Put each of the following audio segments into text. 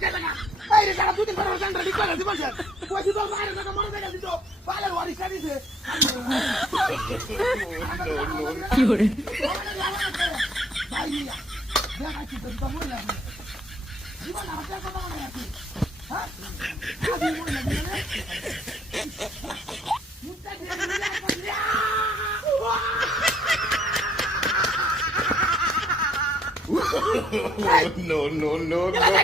এই রে যারা দুদিন পরে জানরা ঠিক করে দিবস কই দিত মারে না মরে দেখা দিত পালে ওয়ারি সারি দিছে কি করে ভাই মিয়া দেখা কি তো মরে না জীবন আমাকে কথা মনে আছে হ্যাঁ আদি মরে না দিলে মুত্তা দিয়ে No, no, no, no. Hello.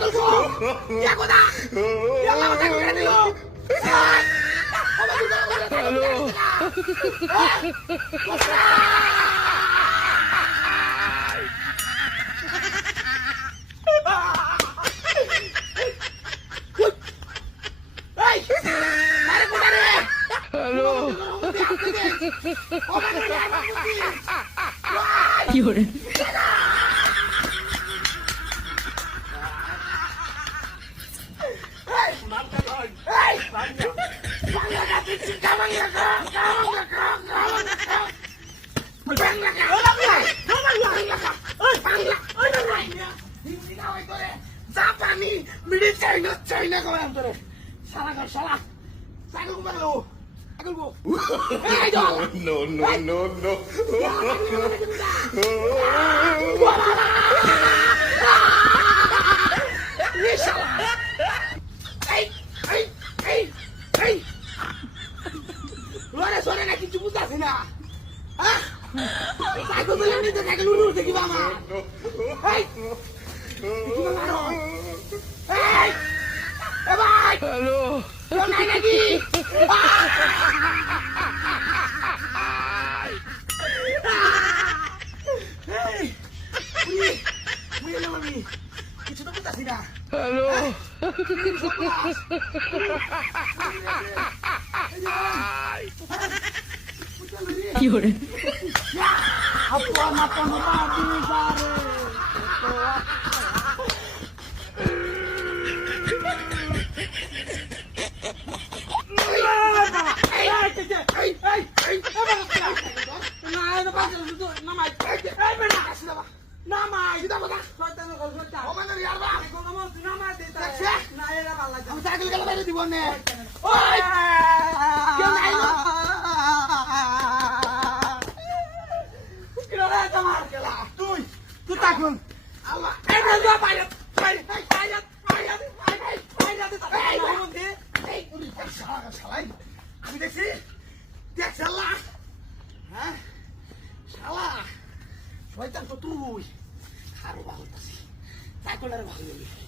Hello. কি করে জাপানি মিডি চাইনা চাইনা করে আমতরে সারা গা সারা সাইকেল মারলো সাইকেল গো No, no, no, no. Luar suara nak kicu buta sini. Hah? Saya tu yang ni tu nak lulus lagi mama. Hei. Hei. Bye. Hello. Kau naik lagi. Hei. Bui nama ni. Kicu tu buta sini. Hello. কি করে Apa mata mati sare. Tuh takut. Allah. Dia bayar. Bayar. আমি দেখছি দেখছিলা হ্যাঁ শালা শয়তান তো তুই খারো ভালো তাছি তাই কোলারে ভালো